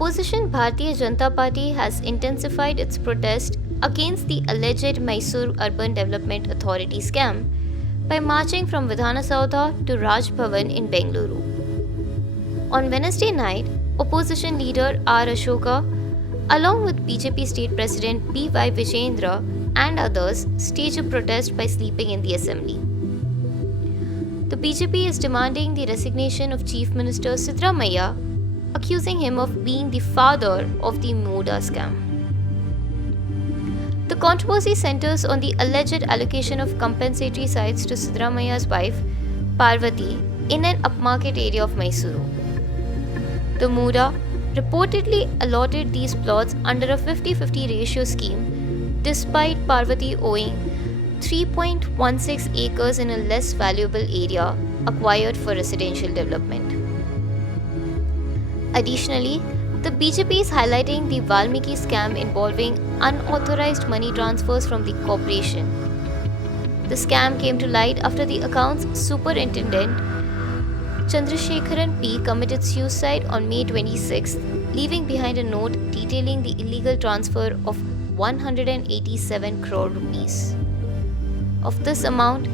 opposition Bharatiya Janata Party has intensified its protest against the alleged Mysore Urban Development Authority scam by marching from Vidhana Saudha to Raj Bhavan in Bengaluru. On Wednesday night, opposition leader R. Ashoka, along with BJP State President B.Y. Vijayendra and others, staged a protest by sleeping in the assembly. The BJP is demanding the resignation of Chief Minister Siddaramaiah, accusing him of being the father of the Muda scam. The controversy centers on the alleged allocation of compensatory sites to Siddaramaiah's wife, Parvati, in an upmarket area of Mysuru. The Muda reportedly allotted these plots under a 50-50 ratio scheme, despite Parvati owing 3.16 acres in a less valuable area acquired for residential development. Additionally, the BJP is highlighting the Valmiki scam involving unauthorized money transfers from the corporation. The scam came to light after the account's superintendent, Chandrasekharan P., committed suicide on May 26, leaving behind a note detailing the illegal transfer of 187 crore rupees. Of this amount,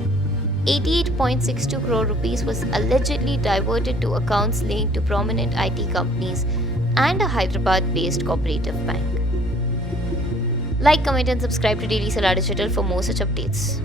88.62 crore rupees was allegedly diverted to accounts linked to prominent IT companies and a Hyderabad-based cooperative bank. Like, comment and subscribe to Daily Salar Digital for more such updates.